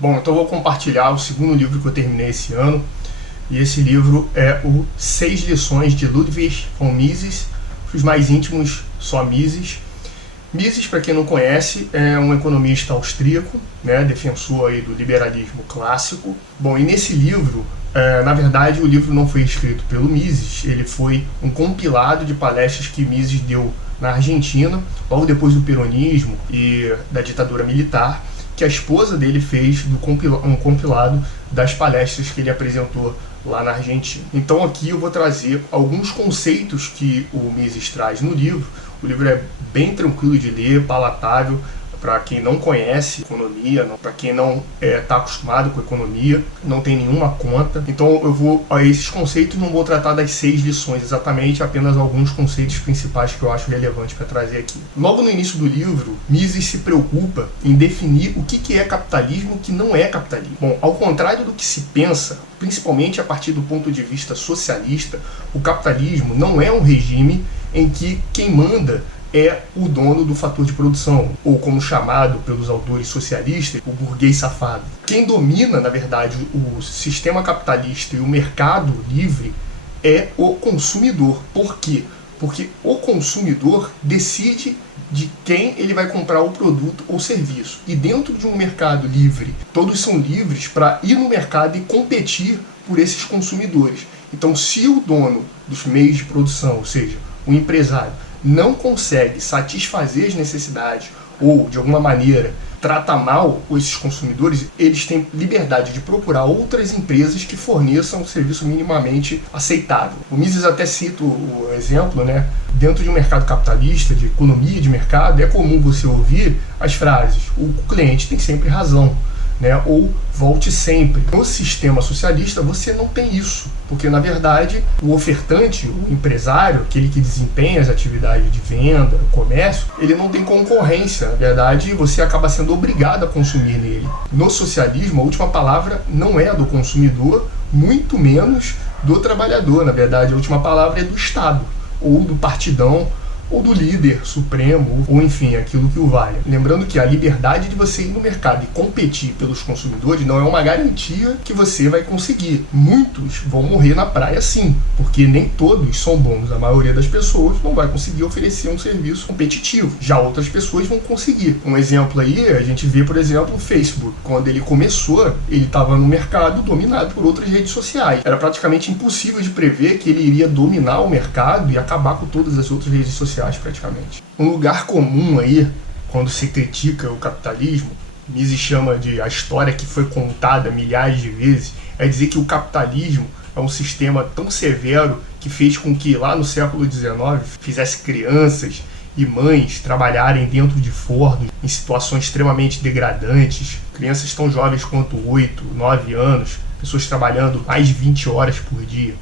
Bom, então eu vou compartilhar o segundo livro que eu terminei esse ano. E esse livro é o 6 Lições de Ludwig von Mises. Para os mais íntimos, só Mises. Mises, para quem não conhece, é um economista austríaco, né, defensor aí do liberalismo clássico. Bom, e nesse livro, na verdade, o livro não foi escrito pelo Mises, ele foi um compilado de palestras que Mises deu na Argentina, logo depois do peronismo e da ditadura militar, que a esposa dele fez um compilado das palestras que ele apresentou lá na Argentina. Então aqui eu vou trazer alguns conceitos que o Mises traz no livro. O livro é bem tranquilo de ler, palatável para quem não conhece economia, para quem não está acostumado com economia, não tem nenhuma conta. Então eu vou a esses conceitos, não vou tratar das 6 lições exatamente, apenas alguns conceitos principais que eu acho relevante para trazer aqui. Logo no início do livro, Mises se preocupa em definir o que é capitalismo e o que não é capitalismo. Bom, ao contrário do que se pensa, principalmente a partir do ponto de vista socialista, o capitalismo não é um regime em que quem manda é o dono do fator de produção, ou como chamado pelos autores socialistas, o burguês safado. Quem domina, na verdade, o sistema capitalista e o mercado livre é o consumidor. Por quê? Porque o consumidor decide de quem ele vai comprar o produto ou serviço. E dentro de um mercado livre, todos são livres para ir no mercado e competir por esses consumidores. Então, se o dono dos meios de produção, ou seja, o empresário, não consegue satisfazer as necessidades ou, de alguma maneira, trata mal esses consumidores, eles têm liberdade de procurar outras empresas que forneçam um serviço minimamente aceitável. O Mises até cita o exemplo, né? Dentro de um mercado capitalista, de economia de mercado, é comum você ouvir as frases: o cliente tem sempre razão, né? Ou volte sempre. No sistema socialista você não tem isso, porque na verdade o ofertante, o empresário, aquele que desempenha as atividades de venda, comércio, ele não tem concorrência. Na verdade, você acaba sendo obrigado a consumir nele. No socialismo, a última palavra não é a do consumidor, muito menos do trabalhador. Na verdade, a última palavra é do Estado, ou do partidão, ou do líder supremo, ou enfim, aquilo que o vale. Lembrando que a liberdade de você ir no mercado e competir pelos consumidores não é uma garantia que você vai conseguir. Muitos vão morrer na praia sim, porque nem todos são bons. A maioria das pessoas não vai conseguir oferecer um serviço competitivo. Já outras pessoas vão conseguir. Um exemplo aí, a gente vê, por exemplo, o Facebook. Quando ele começou, ele estava no mercado dominado por outras redes sociais. Era praticamente impossível de prever que ele iria dominar o mercado e acabar com todas as outras redes sociais praticamente. Um lugar comum aí, quando se critica o capitalismo, Mises chama de a história que foi contada milhares de vezes, é dizer que o capitalismo é um sistema tão severo que fez com que lá no século XIX fizesse crianças e mães trabalharem dentro de fornos em situações extremamente degradantes, crianças tão jovens quanto 8, 9 anos, pessoas trabalhando mais de 20 horas por dia.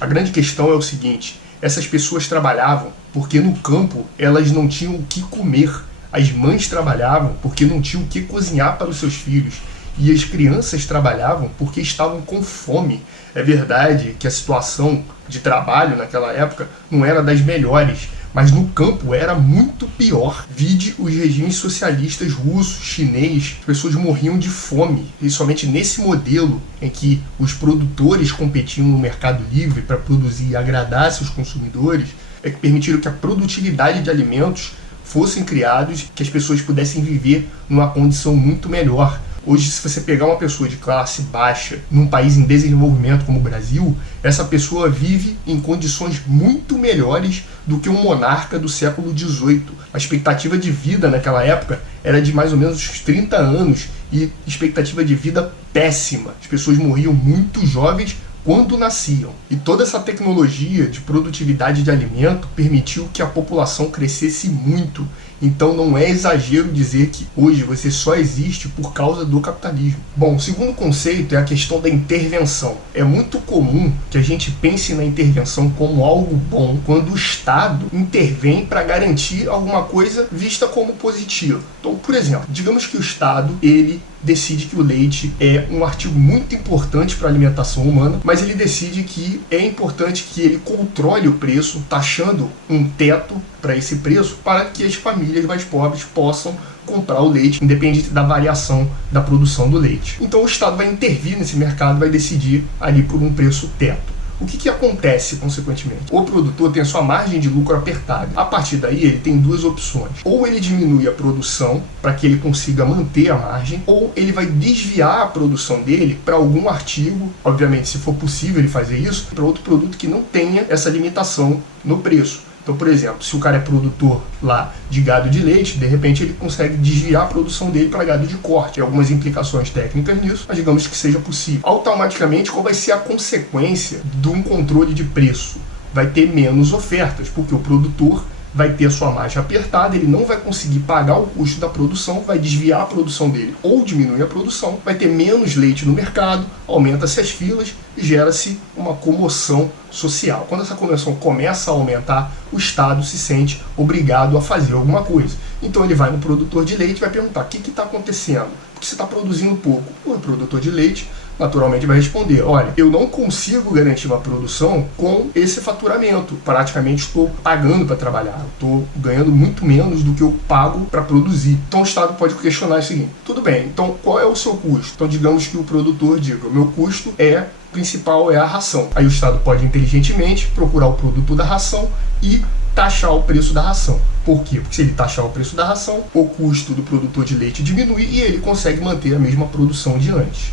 A grande questão é o seguinte: essas pessoas trabalhavam porque no campo elas não tinham o que comer. As mães trabalhavam porque não tinham o que cozinhar para os seus filhos. E as crianças trabalhavam porque estavam com fome. É verdade que a situação de trabalho naquela época não era das melhores, mas no campo era muito pior. Vide os regimes socialistas russos, chinês, as pessoas morriam de fome. E somente nesse modelo em que os produtores competiam no mercado livre para produzir e agradar seus consumidores, é que permitiram que a produtividade de alimentos fossem criados, que as pessoas pudessem viver numa condição muito melhor. Hoje, se você pegar uma pessoa de classe baixa num país em desenvolvimento como o Brasil, essa pessoa vive em condições muito melhores do que um monarca do século XVIII. A expectativa de vida naquela época era de mais ou menos uns 30 anos e expectativa de vida péssima. As pessoas morriam muito jovens quando nasciam. E toda essa tecnologia de produtividade de alimento permitiu que a população crescesse muito. Então não é exagero dizer que hoje você só existe por causa do capitalismo. Bom, o segundo conceito é a questão da intervenção. É muito comum que a gente pense na intervenção como algo bom quando o Estado intervém para garantir alguma coisa vista como positiva. Então, por exemplo, digamos que o Estado, ele decide que o leite é um artigo muito importante para a alimentação humana, mas ele decide que é importante que ele controle o preço, taxando um teto para esse preço, para que as famílias mais pobres possam comprar o leite, independente da variação da produção do leite. Então o Estado vai intervir nesse mercado, vai decidir ali por um preço teto. O que acontece, consequentemente? O produtor tem a sua margem de lucro apertada. A partir daí, ele tem duas opções. Ou ele diminui a produção para que ele consiga manter a margem, ou ele vai desviar a produção dele para algum artigo, obviamente, se for possível ele fazer isso, para outro produto que não tenha essa limitação no preço. Então, por exemplo, se o cara é produtor lá de gado de leite, de repente ele consegue desviar a produção dele para gado de corte. Tem algumas implicações técnicas nisso, mas digamos que seja possível. Automaticamente, qual vai ser a consequência de um controle de preço? Vai ter menos ofertas, porque o produtor vai ter a sua margem apertada, ele não vai conseguir pagar o custo da produção, vai desviar a produção dele ou diminuir a produção, vai ter menos leite no mercado, aumenta-se as filas e gera-se uma comoção social. Quando essa comoção começa a aumentar, o Estado se sente obrigado a fazer alguma coisa. Então ele vai no produtor de leite e vai perguntar: o que está acontecendo? Porque você está produzindo pouco. O produtor de leite naturalmente vai responder: olha, eu não consigo garantir uma produção com esse faturamento. Praticamente estou pagando para trabalhar, estou ganhando muito menos do que eu pago para produzir. Então o Estado pode questionar o seguinte: tudo bem, então qual é o seu custo? Então digamos que o produtor diga: o meu custo principal é a ração. Aí o Estado pode inteligentemente procurar o produto da ração e taxar o preço da ração. Por quê? Porque se ele taxar o preço da ração, o custo do produtor de leite diminui e ele consegue manter a mesma produção de antes.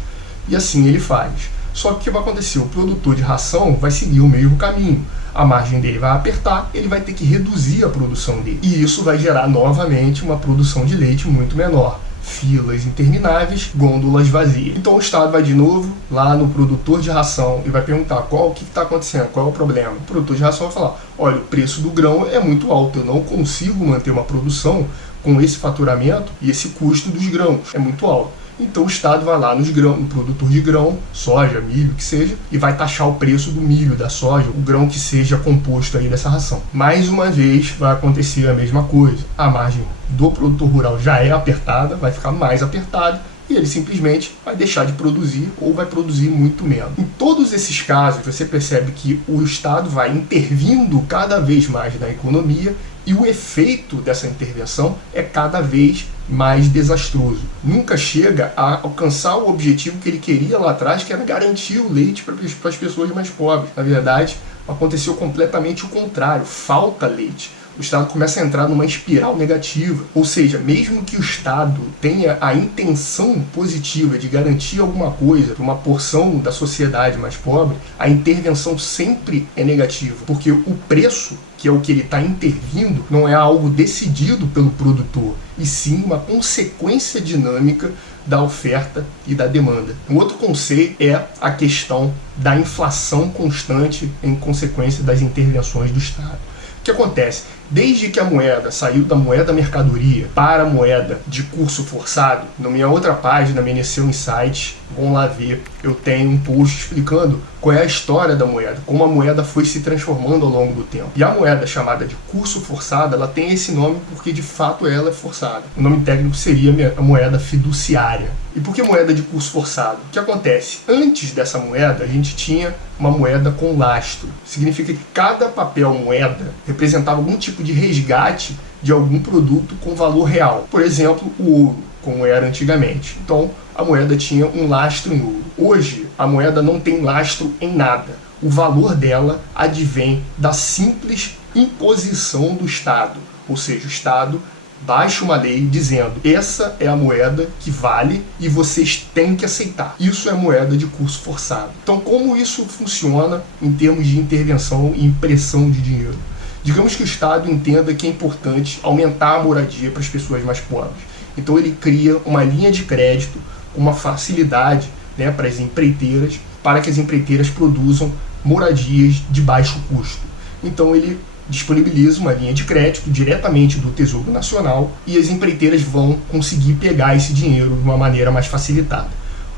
E assim ele faz. Só que o que vai acontecer? O produtor de ração vai seguir o mesmo caminho. A margem dele vai apertar, ele vai ter que reduzir a produção dele. E isso vai gerar novamente uma produção de leite muito menor. Filas intermináveis, gôndolas vazias. Então o Estado vai de novo lá no produtor de ração e vai perguntar: o que está acontecendo, qual é o problema? O produtor de ração vai falar: olha, o preço do grão é muito alto, eu não consigo manter uma produção com esse faturamento e esse custo dos grãos é muito alto. Então o Estado vai lá nos grãos, no produtor de grão, soja, milho, que seja, e vai taxar o preço do milho, da soja, o grão que seja composto aí dessa ração. Mais uma vez vai acontecer a mesma coisa. A margem do produtor rural já é apertada, vai ficar mais apertada, e ele simplesmente vai deixar de produzir ou vai produzir muito menos. Em todos esses casos, você percebe que o Estado vai intervindo cada vez mais na economia e o efeito dessa intervenção é cada vez mais desastroso. Nunca chega a alcançar o objetivo que ele queria lá atrás, que era garantir o leite para as pessoas mais pobres. Na verdade, aconteceu completamente o contrário, falta leite. O Estado começa a entrar numa espiral negativa. Ou seja, mesmo que o Estado tenha a intenção positiva de garantir alguma coisa para uma porção da sociedade mais pobre, a intervenção sempre é negativa, porque o preço, que é o que ele está intervindo, não é algo decidido pelo produtor, e sim uma consequência dinâmica da oferta e da demanda. Um outro conceito é a questão da inflação constante em consequência das intervenções do Estado. O que acontece? Desde que a moeda saiu da moeda mercadoria para a moeda de curso forçado, na minha outra página, Meneceu Insights, vão lá ver, eu tenho um post explicando qual é a história da moeda, como a moeda foi se transformando ao longo do tempo. E a moeda chamada de curso forçado, ela tem esse nome porque de fato ela é forçada. O nome técnico seria a moeda fiduciária. E por que moeda de curso forçado? O que acontece? Antes dessa moeda, a gente tinha uma moeda com lastro. Significa que cada papel moeda representava algum tipo de resgate de algum produto com valor real. Por exemplo, o ouro, como era antigamente. Então, a moeda tinha um lastro em ouro. Hoje, a moeda não tem lastro em nada. O valor dela advém da simples imposição do Estado. Ou seja, o Estado baixa uma lei dizendo: essa é a moeda que vale e vocês têm que aceitar. Isso é moeda de curso forçado. Então, como isso funciona em termos de intervenção e impressão de dinheiro? Digamos que o Estado entenda que é importante aumentar a moradia para as pessoas mais pobres. Então ele cria uma linha de crédito com uma facilidade, para as empreiteiras, para que as empreiteiras produzam moradias de baixo custo. Então ele disponibiliza uma linha de crédito diretamente do Tesouro Nacional e as empreiteiras vão conseguir pegar esse dinheiro de uma maneira mais facilitada.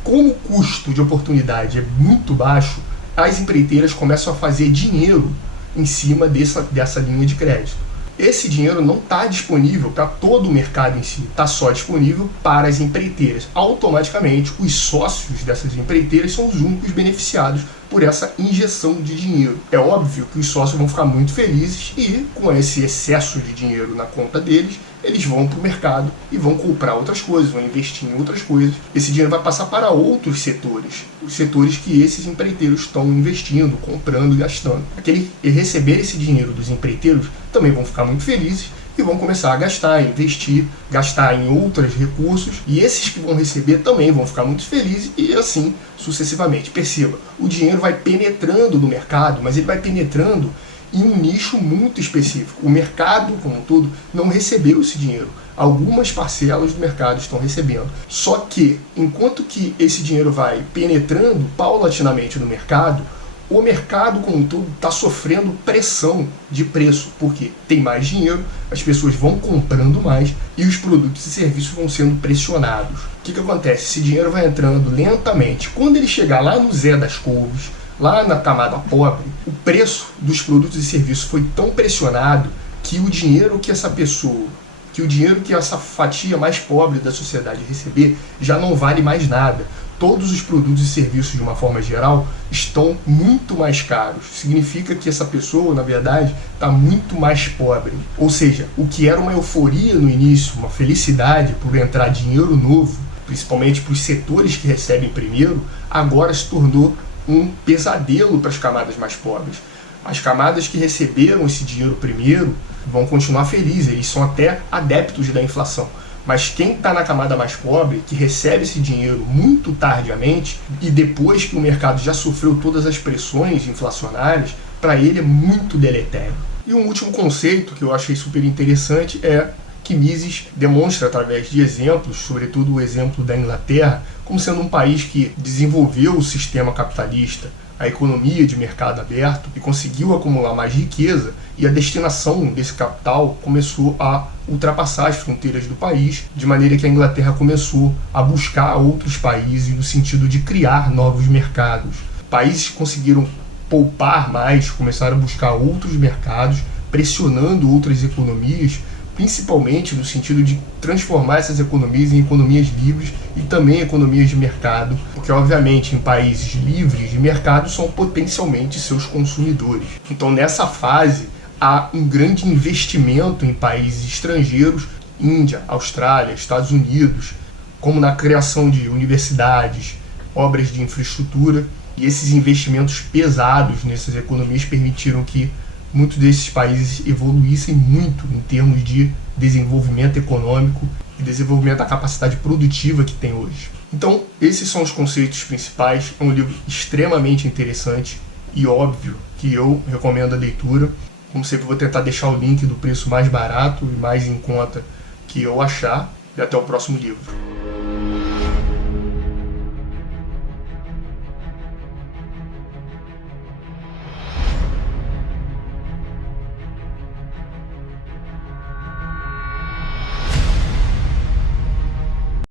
Como o custo de oportunidade é muito baixo, as empreiteiras começam a fazer dinheiro em cima dessa linha de crédito. Esse dinheiro não está disponível para todo o mercado em si, está só disponível para as empreiteiras. Automaticamente, os sócios dessas empreiteiras são os únicos beneficiados por essa injeção de dinheiro. É óbvio que os sócios vão ficar muito felizes e, com esse excesso de dinheiro na conta deles, eles vão para o mercado e vão comprar outras coisas, vão investir em outras coisas. Esse dinheiro vai passar para outros setores, os setores que esses empreiteiros estão investindo, comprando e gastando. Aqueles que receber esse dinheiro dos empreiteiros também vão ficar muito felizes e vão começar a gastar, investir, gastar em outros recursos, e esses que vão receber também vão ficar muito felizes, e assim sucessivamente. Perceba, o dinheiro vai penetrando no mercado, mas ele vai penetrando em um nicho muito específico. O mercado, como um todo, não recebeu esse dinheiro. Algumas parcelas do mercado estão recebendo. Só que, enquanto que esse dinheiro vai penetrando paulatinamente no mercado, o mercado como um todo está sofrendo pressão de preço, porque tem mais dinheiro, as pessoas vão comprando mais e os produtos e serviços vão sendo pressionados. O que acontece? Esse dinheiro vai entrando lentamente. Quando ele chegar lá no Zé das Couves, lá na camada pobre, o preço dos produtos e serviços foi tão pressionado que o dinheiro que essa pessoa, que o dinheiro que essa fatia mais pobre da sociedade receber já não vale mais nada. Todos os produtos e serviços, de uma forma geral, estão muito mais caros. Significa que essa pessoa, na verdade, está muito mais pobre. Ou seja, o que era uma euforia no início, uma felicidade por entrar dinheiro novo, principalmente para os setores que recebem primeiro, agora se tornou um pesadelo para as camadas mais pobres. As camadas que receberam esse dinheiro primeiro vão continuar felizes, eles são até adeptos da inflação. Mas quem está na camada mais pobre, que recebe esse dinheiro muito tardiamente, e depois que o mercado já sofreu todas as pressões inflacionárias, para ele é muito deletério. E um último conceito que eu achei super interessante é que Mises demonstra através de exemplos, sobretudo o exemplo da Inglaterra, como sendo um país que desenvolveu o sistema capitalista, a economia de mercado aberto, e conseguiu acumular mais riqueza, e a destinação desse capital começou a ultrapassar as fronteiras do país, de maneira que a Inglaterra começou a buscar outros países no sentido de criar novos mercados. Países que conseguiram poupar mais, começaram a buscar outros mercados, pressionando outras economias, principalmente no sentido de transformar essas economias em economias livres e também economias de mercado, porque obviamente em países livres de mercado são potencialmente seus consumidores. Então nessa fase há um grande investimento em países estrangeiros, Índia, Austrália, Estados Unidos, como na criação de universidades, obras de infraestrutura, e esses investimentos pesados nessas economias permitiram que muitos desses países evoluíssem muito em termos de desenvolvimento econômico e desenvolvimento da capacidade produtiva que tem hoje. Então, esses são os conceitos principais. É um livro extremamente interessante e óbvio que eu recomendo a leitura. Como sempre, vou tentar deixar o link do preço mais barato e mais em conta que eu achar. E até o próximo livro.